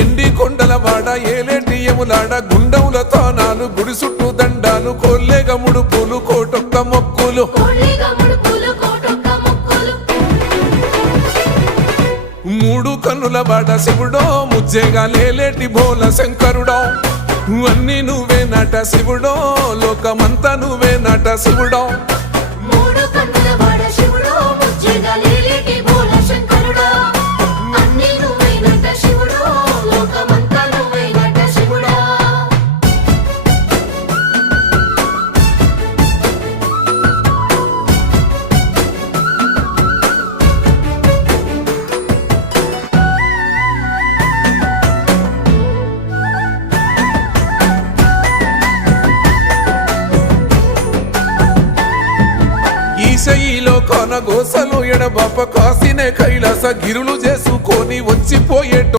ఎండి కొండలవాడ ఏలేటి యములాడ గుండముల తానాలు గుడి చుట్టూ దండాలు కొల్లేగ ముడుపులు కోటొక్క మొక్కులు మూడు కన్నుల వాడ శివుడో ముజ్జేగా లేలేటి బోల శంకరుడో అన్నీ నువ్వే నట శివుడో లోకమంతా నువ్వే నట శివుడో ఈశయిలో కొన గోసలు ఎడబాప కాసినే కైలాస గిరులు చేసుకొని వచ్చిపోయేట